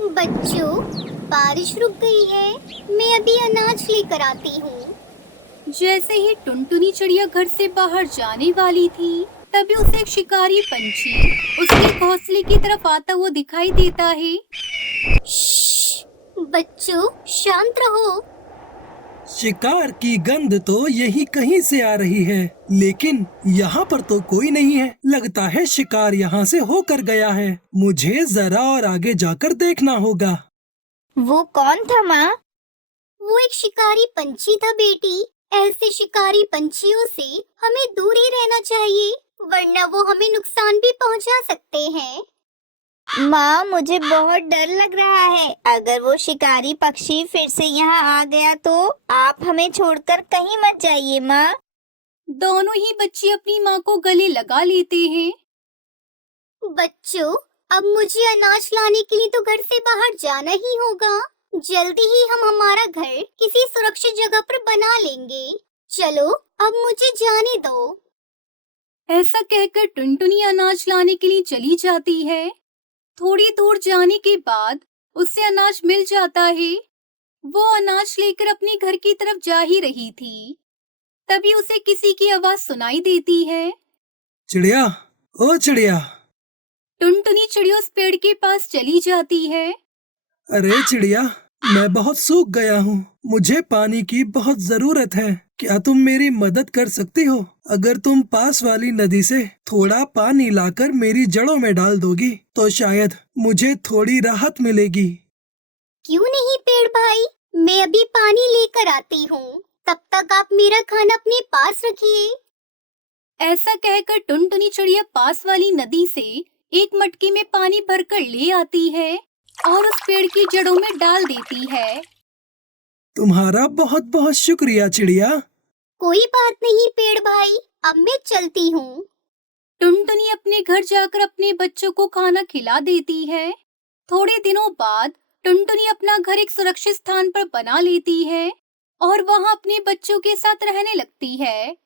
बच्चों, बारिश रुक गई है। मैं अभी अनाज लेकर आती हूँ। जैसे ही टुनटुनी चिड़िया घर से बाहर जाने वाली थी, तभी उसे एक शिकारी पंछी उसके घोंसले की तरफ आता हुआ दिखाई देता है। श्श्श, बच्चों शांत रहो। शिकार की गंध तो यही कहीं से आ रही है, लेकिन यहाँ पर तो कोई नहीं है। लगता है शिकार यहाँ से होकर गया है। मुझे जरा और आगे जाकर देखना होगा। वो कौन था माँ? वो एक शिकारी पंछी था बेटी। ऐसे शिकारी पंछियों से हमें दूर ही रहना चाहिए, वरना वो हमें नुकसान भी पहुंचा सकते हैं। माँ, मुझे बहुत डर लग रहा है। अगर वो शिकारी पक्षी फिर से यहाँ आ गया तो आप हमें छोड़कर कहीं मत जाइए माँ। दोनों ही बच्चे अपनी माँ को गले लगा लेते हैं। बच्चों, अब मुझे अनाज लाने के लिए तो घर से बाहर जाना ही होगा। जल्दी ही हम हमारा घर किसी सुरक्षित जगह पर बना लेंगे। चलो, अब मुझे जाने दो। ऐसा कहकर टुनटुनी अनाज लाने के लिए चली जाती है। थोड़ी दूर जाने के बाद उसे अनाज मिल जाता है। वो अनाज लेकर अपने घर की तरफ जा ही रही थी, तभी उसे किसी की आवाज सुनाई देती है। चिड़िया, ओ चिड़िया। टुनटुनी चिड़िया उस पेड़ के पास चली जाती है। अरे चिड़िया, मैं बहुत सूख गया हूँ। मुझे पानी की बहुत जरूरत है। क्या तुम मेरी मदद कर सकती हो? अगर तुम पास वाली नदी से थोड़ा पानी लाकर मेरी जड़ों में डाल दोगी तो शायद मुझे थोड़ी राहत मिलेगी। क्यों नहीं पेड़ भाई, मैं अभी पानी लेकर आती हूँ। तब तक आप मेरा खाना अपने पास रखिए। ऐसा कहकर टुनटुनी चिड़िया पास वाली नदी से एक मटकी में पानी भरकर ले आती है और उस पेड़ की जड़ों में डाल देती है। तुम्हारा बहुत बहुत शुक्रिया चिड़िया। कोई बात नहीं पेड़ भाई, अब मैं चलती हूँ। टुनटुनी अपने घर जाकर अपने बच्चों को खाना खिला देती है। थोड़े दिनों बाद टुनटुनी अपना घर एक सुरक्षित स्थान पर बना लेती है और वहाँ अपने बच्चों के साथ रहने लगती है।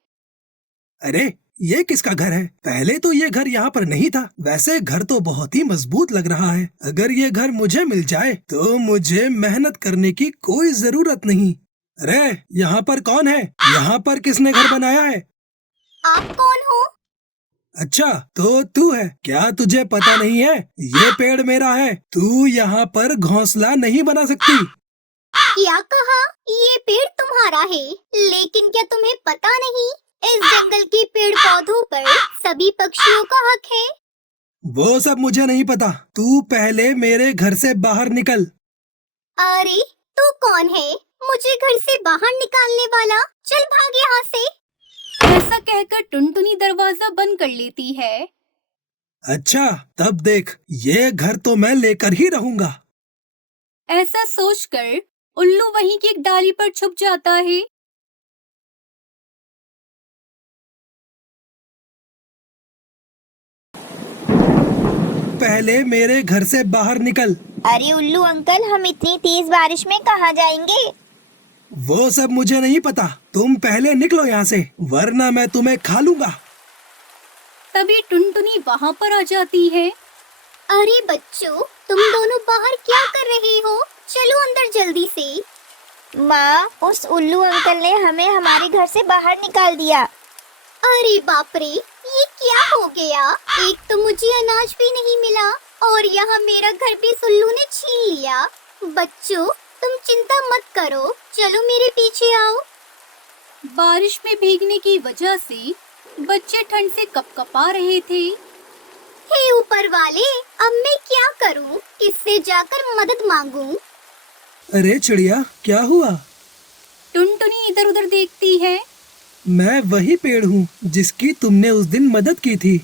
अरे, ये किसका घर है? पहले तो ये घर यहाँ पर नहीं था। वैसे घर तो बहुत ही मजबूत लग रहा है। अगर ये घर मुझे मिल जाए तो मुझे मेहनत करने की कोई जरूरत नहीं। अरे, यहाँ पर कौन है? यहाँ पर किसने घर बनाया है? आप कौन हो? अच्छा, तो तू है क्या? तुझे पता नहीं है, ये पेड़ मेरा है। तू यहाँ पर घोंसला नहीं बना सकती। क्या कहा? ये पेड़ तुम्हारा है, लेकिन क्या तुम्हें पता नहीं इस जंगल के पेड़ पौधों पर सभी पक्षियों का हक है। वो सब मुझे नहीं पता। तू पहले मेरे घर से बाहर निकल। अरे, तू कौन है मुझे घर से बाहर निकालने वाला? चल भाग यहाँ से। ऐसा कहकर टुनटुनी दरवाजा बंद कर लेती है। अच्छा, तब देख, ये घर तो मैं लेकर ही रहूंगा। ऐसा सोचकर उल्लू वहीं की एक डाली पर छुप जाता है। पहले मेरे घर से बाहर निकल। अरे उल्लू अंकल, हम इतनी तेज बारिश में कहाँ जाएंगे? वो सब मुझे नहीं पता। तुम पहले निकलो यहाँ से, वरना मैं तुम्हें खा लूंगा। तभी टुनटुनी वहाँ पर आ जाती है। अरे बच्चों, तुम दोनों बाहर क्या कर रहे हो? चलो अंदर जल्दी से। माँ, उस उल्लू अंकल ने हमें हमारे घर से बाहर निकाल दिया। अरे बाप रे, ये क्या हो गया? एक तो मुझे अनाज भी नहीं मिला और यहाँ मेरा घर भी उल्लू ने छीन लिया। बच्चों, तुम चिंता मत करो, चलो मेरे पीछे आओ। बारिश में भीगने की वजह से बच्चे ठंड से कपकपा रहे थे। हे ऊपर वाले, अब मैं क्या करूं? किससे जाकर मदद मांगूं? अरे चिड़िया, क्या हुआ? टुनटुनी इधर उधर देखती है। मैं वही पेड़ हूँ जिसकी तुमने उस दिन मदद की थी।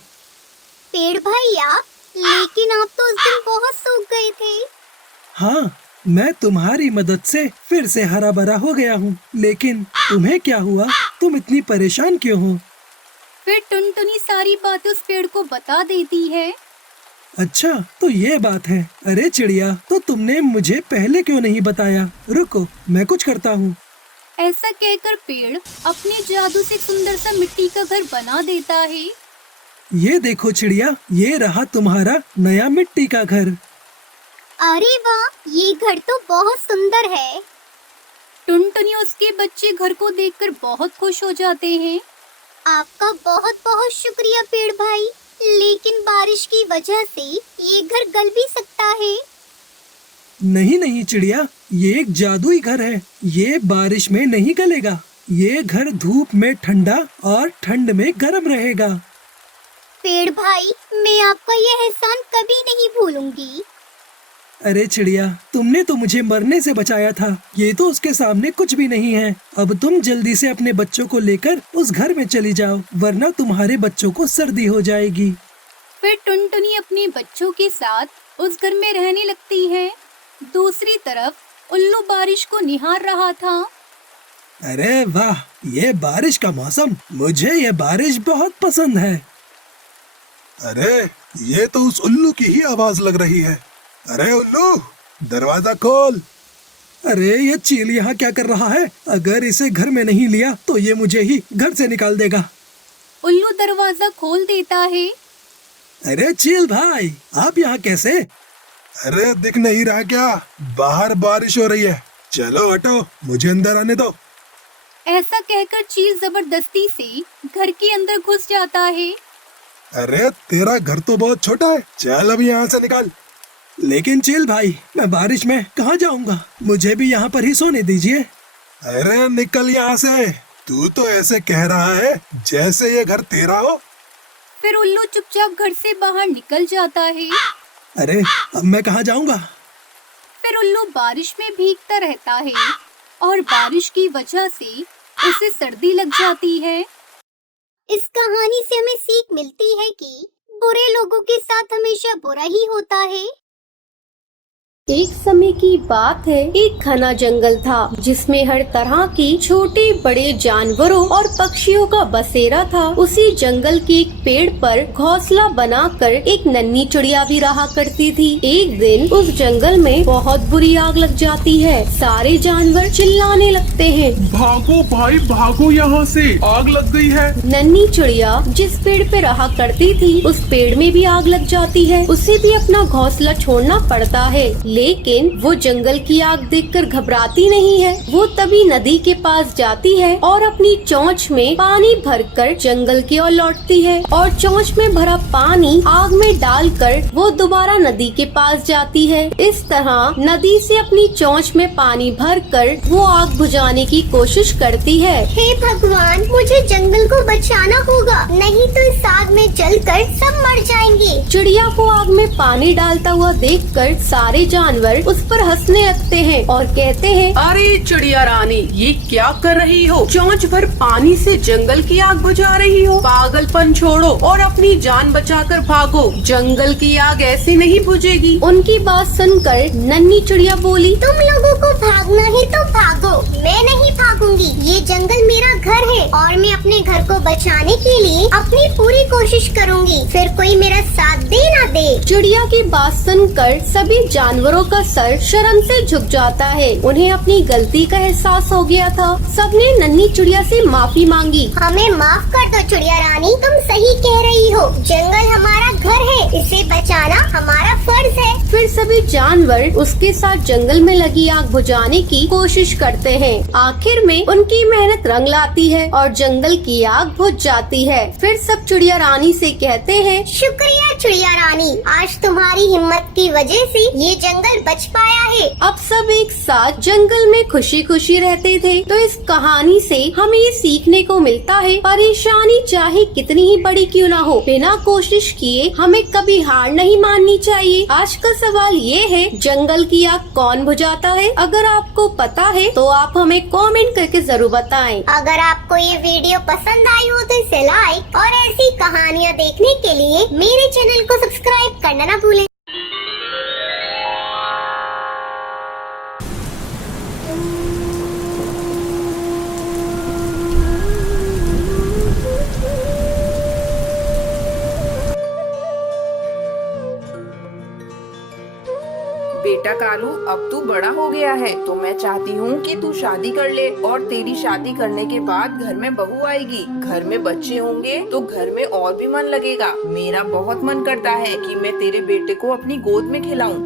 पेड़ भैया, लेकिन आप तो उस दिन बहुत सूख गए थे। हाँ, मैं तुम्हारी मदद से फिर से हरा भरा हो गया हूँ। लेकिन तुम्हें क्या हुआ? तुम इतनी परेशान क्यों हो? फिर टुनटुनी सारी बातें उस पेड़ को बता देती है। अच्छा, तो ये बात है। अरे चिड़िया, तो तुमने मुझे पहले क्यों नहीं बताया? रुको, मैं कुछ करता हूँ। ऐसा कहकर पेड़ अपने जादू से सुंदर सा मिट्टी का घर बना देता है। ये देखो चिड़िया, ये रहा तुम्हारा नया मिट्टी का घर। अरे वाह, ये घर तो बहुत सुंदर है। टुनटुनी और उसके बच्चे घर को देखकर बहुत खुश हो जाते हैं। आपका बहुत बहुत शुक्रिया पेड़ भाई, लेकिन बारिश की वजह से ये घर गल भी सकता है। नहीं नहीं चिड़िया, ये एक जादुई घर है। ये बारिश में नहीं गलेगा। ये घर धूप में ठंडा और ठंड में गर्म रहेगा। पेड़ भाई, मैं आपका ये एहसान कभी नहीं भूलूंगी। अरे चिड़िया, तुमने तो मुझे मरने से बचाया था। ये तो उसके सामने कुछ भी नहीं है। अब तुम जल्दी से अपने बच्चों को लेकर उस घर में चली जाओ, वरना तुम्हारे बच्चों को सर्दी हो जाएगी। फिर टुनटुनी अपने बच्चों के साथ उस घर में रहने लगती है। दूसरी तरफ उल्लू बारिश को निहार रहा था। अरे वाह, ये बारिश का मौसम, मुझे ये बारिश बहुत पसंद है। अरे ये तो उस उल्लू की ही आवाज लग रही है। अरे उल्लू, दरवाजा खोल। अरे ये चील यहाँ क्या कर रहा है? अगर इसे घर में नहीं लिया तो ये मुझे ही घर से निकाल देगा। उल्लू दरवाजा खोल देता है। अरे चील भाई, आप यहाँ कैसे? अरे दिख नहीं रहा क्या? बाहर बारिश हो रही है। चलो हटो, मुझे अंदर आने दो। ऐसा कहकर चील जबरदस्ती से घर के अंदर घुस जाता है। अरे तेरा घर तो बहुत छोटा है, चल अब यहाँ से निकाल। लेकिन चील भाई, मैं बारिश में कहाँ जाऊँगा? मुझे भी यहाँ पर ही सोने दीजिए। अरे निकल यहाँ से। तू तो ऐसे कह रहा है जैसे ये घर तेरा हो। फिर उल्लू चुपचाप घर से बाहर निकल जाता है। अरे अब मैं कहाँ जाऊँगा? फिर उल्लू बारिश में भीगता रहता है और बारिश की वजह से उसे सर्दी लग जाती है। इस कहानी से हमें सीख मिलती है कि बुरे लोगों के साथ हमेशा बुरा ही होता है। एक समय की बात है, एक घना जंगल था जिसमें हर तरह की छोटे बड़े जानवरों और पक्षियों का बसेरा था। उसी जंगल के एक पेड़ पर घोंसला बनाकर एक नन्ही चिड़िया भी रहा करती थी। एक दिन उस जंगल में बहुत बुरी आग लग जाती है। सारे जानवर चिल्लाने लगते हैं, भागो भाई भागो यहाँ से, आग लग गई है। नन्ही चिड़िया जिस पेड़ पे रहा करती थी उस पेड़ में भी आग लग जाती है। उसे भी अपना घोंसला छोड़ना पड़ता है, लेकिन वो जंगल की आग देखकर घबराती नहीं है। वो तभी नदी के पास जाती है और अपनी चोंच में पानी भरकर जंगल की ओर लौटती है और चोंच में भरा पानी आग में डालकर वो दोबारा नदी के पास जाती है। इस तरह नदी से अपनी चोंच में पानी भरकर वो आग बुझाने की कोशिश करती है। हे भगवान, मुझे जंगल को बचाना होगा, नहीं तो इस आग में जलकर सब मर जाएंगे। चिड़िया को आग में पानी डालता हुआ देखकर सारे जानवर उस पर हंसने लगते हैं और कहते हैं, अरे चिड़िया रानी, ये क्या कर रही हो? चोंच भर पानी से जंगल की आग बुझा रही हो। पागलपन छोड़ो और अपनी जान बचाकर भागो। जंगल की आग ऐसे नहीं बुझेगी। उनकी बात सुनकर नन्ही चिड़िया बोली, तुम लोगों को भागना है तो भागो, मैं नहीं भागूंगी। ये जंगल मेरा घर है और मैं अपने घर को बचाने के लिए अपनी पूरी कोशिश करूंगी, फिर कोई मेरा साथ दे ना दे। चिड़िया की बात सुनकर सभी जानवरों का सर शर्म से झुक जाता है। उन्हें अपनी गलती का एहसास हो गया था। सबने नन्ही चिड़िया से माफी मांगी। हमें माफ कर दो चिड़िया रानी, तुम सही कह रही हो, जंगल हमारा घर है, इसे बचाना हमारा फर्ज है। फिर सभी जानवर उसके साथ जंगल में लगी आग बुझाने की कोशिश करते हैं। आखिर में उनकी मेहनत रंग लाती है और जंगल की आग बुझ जाती है। फिर सब चिड़िया रानी से कहते हैं, शुक्रिया चिड़िया रानी, आज तुम्हारी हिम्मत की वजह से ये जंगल बच पाया है। अब सब एक साथ जंगल में खुशी खुशी रहते थे। तो इस कहानी से हमें ये सीखने को मिलता है, परेशानी चाहे कितनी ही बड़ी क्यों ना हो, बिना कोशिश किए हमें कभी हार नहीं माननी चाहिए। आज का सवाल ये है, जंगल की आग कौन बुझाता है? अगर आपको पता है तो आप हमें कमेंट करके जरूर बताएं। अगर आपको ये वीडियो पसंद आई हो तो इसे लाइक और ऐसी कहानियाँ देखने के लिए मेरे चैनल को सब्सक्राइब करना ना भूलें। बेटा कालू, अब तू बड़ा हो गया है तो मैं चाहती हूँ कि तू शादी कर ले और तेरी शादी करने के बाद घर में बहू आएगी, घर में बच्चे होंगे तो घर में और भी मन लगेगा। मेरा बहुत मन करता है कि मैं तेरे बेटे को अपनी गोद में खिलाऊं।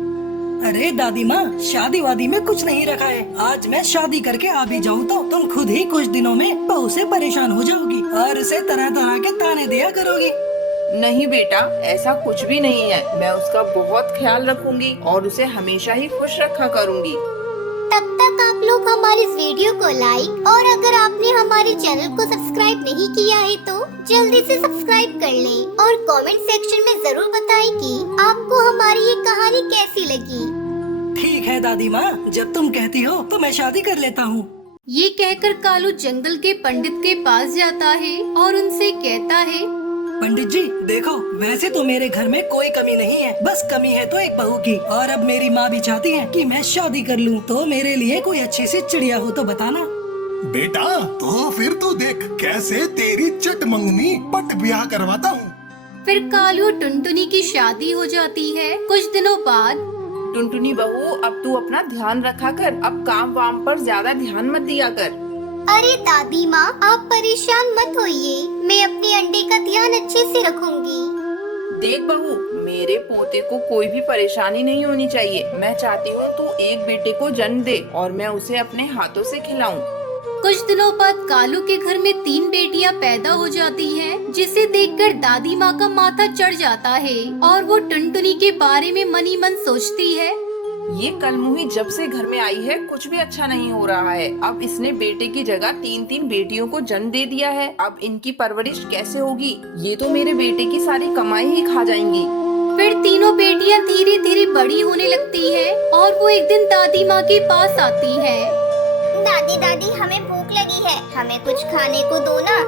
अरे दादी माँ, शादी वादी में कुछ नहीं रखा है। आज मैं शादी करके आ भी जाऊँ तो तुम खुद ही कुछ दिनों में बहू से परेशान हो जाओगी और उसे तरह तरह के ताने दिया करोगी। नहीं बेटा, ऐसा कुछ भी नहीं है। मैं उसका बहुत ख्याल रखूंगी और उसे हमेशा ही खुश रखा करूंगी। तब तक आप लोग हमारे इस वीडियो को लाइक और अगर आपने हमारे चैनल को सब्सक्राइब नहीं किया है तो जल्दी से सब्सक्राइब कर लें और कमेंट सेक्शन में जरूर बताएं कि आपको हमारी ये कहानी कैसी लगी। ठीक है दादी माँ, जब तुम कहती हो तो मैं शादी कर लेता हूँ। ये कहकर कालू जंगल के पंडित के पास जाता है और उनसे कहता है, पंडित जी देखो, वैसे तो मेरे घर में कोई कमी नहीं है, बस कमी है तो एक बहू की। और अब मेरी माँ भी चाहती है कि मैं शादी कर लूँ, तो मेरे लिए कोई अच्छी सी चिड़िया हो तो बताना। बेटा तो फिर तो देख कैसे तेरी चट मंगनी पट ब्याह करवाता हूँ। फिर कालू और टुनटुनी की शादी हो जाती है। कुछ दिनों बाद, टुनटुनी बहू, अब तू अपना ध्यान रखा कर, अब काम वाम पर ज्यादा ध्यान मत दिया कर। अरे दादी माँ, आप परेशान मत होइए, मैं अपने अंडे का ध्यान अच्छे से रखूंगी। देख बहू, मेरे पोते को कोई भी परेशानी नहीं होनी चाहिए। मैं चाहती हूँ तू एक बेटे को जन्म दे और मैं उसे अपने हाथों से खिलाऊं। कुछ दिनों बाद कालू के घर में 3 बेटियां पैदा हो जाती हैं, जिसे देखकर दादी माँ का माथा चढ़ जाता है और वो टुनटुनी के बारे में मनी मन सोचती है। ये कलमुही जब से घर में आई है कुछ भी अच्छा नहीं हो रहा है। अब इसने बेटे की जगह 3-3 बेटियों को जन्म दे दिया है। अब इनकी परवरिश कैसे होगी? ये तो मेरे बेटे की सारी कमाई ही खा जाएंगी। फिर तीनों बेटियां धीरे धीरे बड़ी होने लगती हैं और वो एक दिन दादी माँ के पास आती हैं। दादी दादी, हमें भूख लगी है, हमें कुछ खाने को दो ना।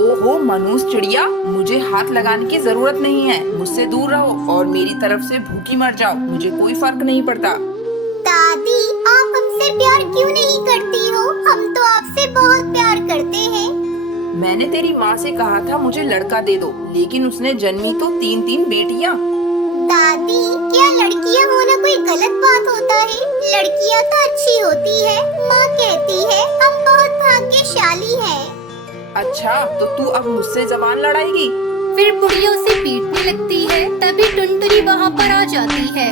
ओहो मनुष्य चिड़िया, मुझे हाथ लगाने की जरूरत नहीं है। मुझसे दूर रहो और मेरी तरफ से भूखी मर जाओ, मुझे कोई फर्क नहीं पड़ता। दादी, आप हमसे प्यार क्यों नहीं करती हो? हम तो आपसे बहुत प्यार करते हैं। मैंने तेरी माँ से कहा था मुझे लड़का दे दो, लेकिन उसने जन्मी तो 3-3 बेटियाँ। दादी, क्या लड़कियाँ होना कोई गलत बात होता है? लड़कियाँ तो अच्छी होती है। माँ कहती है हम बहुत भाग्यशाली हैं। अच्छा, तो तू अब मुझसे जबान लड़ाएगी? फिर बुढ़िया उसे पीटने लगती है। तभी टुनटुनी वहाँ पर आ जाती है।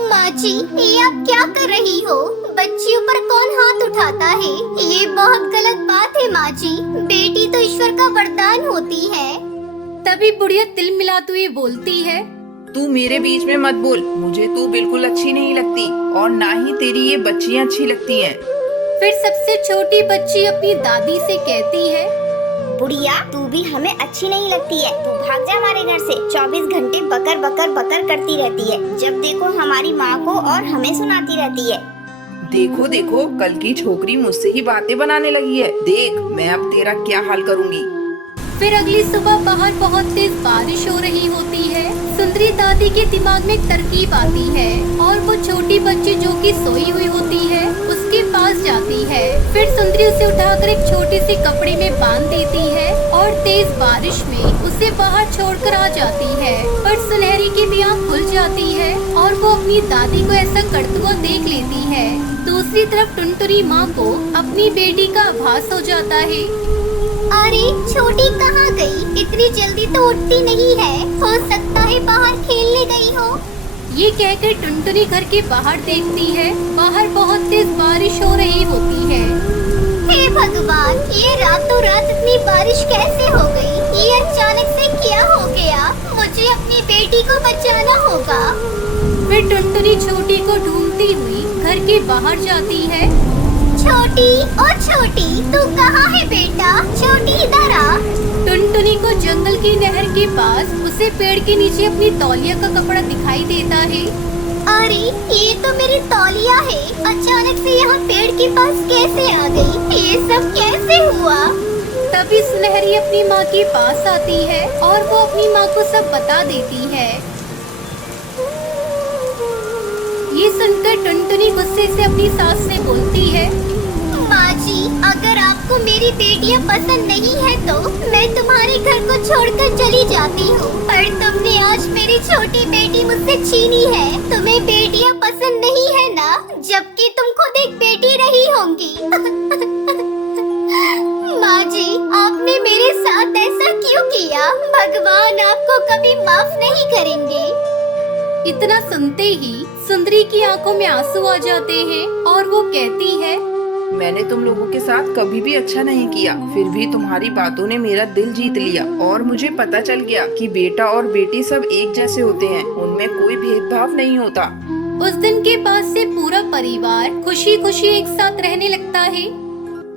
माँ जी, ये आप क्या कर रही हो? बच्चियों पर कौन हाथ उठाता है? ये बहुत गलत बात है माँ जी। बेटी तो ईश्वर का वरदान होती है। तभी बुढ़िया तिल मिलाते हुए बोलती है, तू मेरे बीच में मत बोल, मुझे तू बिल्कुल अच्छी नहीं लगती और ना ही तेरी ये बच्चियाँ अच्छी लगती हैं। फिर सबसे छोटी बच्ची अपनी दादी से कहती है, बुढ़िया, तू भी हमें अच्छी नहीं लगती है। तू भाग जा हमारे घर से। 24 घंटे बकर बकर बकर करती रहती है। जब देखो हमारी माँ को और हमें सुनाती रहती है। देखो देखो, कल की छोकरी मुझसे ही बातें बनाने लगी है। देख मैं अब तेरा क्या हाल करूँगी। फिर अगली सुबह बाहर बहुत तेज बारिश हो रही होती है। सुंदरी दादी के दिमाग में एक तरकीब आती है और वो छोटी बच्ची जो कि सोई हुई होती है उसके पास जाती है। फिर सुंदरी उसे उठाकर एक छोटे से कपड़े में बांध देती है और तेज बारिश में उसे बाहर छोड़कर आ जाती है। पर सुनहरी की भी आँख खुल जाती है और वो अपनी दादी को ऐसा करते हुए देख लेती है। दूसरी तरफ टुनटुनी माँ को अपनी बेटी का आभास हो जाता है। अरे छोटी कहाँ गई? इतनी जल्दी तो उठती नहीं है। हो सकता है बाहर खेलने गई हो। ये कहकर टुनटुनी घर के बाहर देखती है। बाहर बहुत तेज बारिश हो रही होती है। हे भगवान, ये रातों रात इतनी बारिश कैसे हो गई? ये अचानक से क्या हो गया? मुझे अपनी बेटी को बचाना होगा। फिर टुनटुनी छोटी को ढूंढती हुई घर के बाहर जाती है। छोटी, ओ छोटी, तू कहाँ है बेटा? छोटी इधर आ। टुनटुनी को जंगल की नहर के पास उसे पेड़ के नीचे अपनी तौलिया का कपड़ा दिखाई देता है। अरे ये तो मेरी तौलिया है। अचानक से यहाँ पेड़ के पास कैसे आ गई? ये सब कैसे हुआ? तभी सुनहरी अपनी माँ के पास आती है और वो अपनी माँ को सब बता देती है। ये सुनकर टुनटुनी गुस्से से अपनी सास से बोलती है, माँ जी, अगर आपको मेरी बेटियाँ पसंद नहीं है तो मैं तुम्हारे घर को छोड़कर चली जाती हूँ। पर तुमने आज मेरी छोटी बेटी मुझसे छीनी है। तुम्हें बेटियाँ पसंद नहीं है ना? जबकि तुम खुद एक बेटी रही होंगी। माँ जी, आपने मेरे साथ ऐसा क्यों किया? भगवान आपको कभी माफ नहीं करेंगे। इतना सुनते ही सुंदरी की आंखों में आंसू आ जाते हैं और वो कहती है, मैंने तुम लोगों के साथ कभी भी अच्छा नहीं किया, फिर भी तुम्हारी बातों ने मेरा दिल जीत लिया और मुझे पता चल गया कि बेटा और बेटी सब एक जैसे होते हैं, उनमें कोई भेदभाव नहीं होता। उस दिन के बाद से पूरा परिवार खुशी खुशी एक साथ रहने लगता है।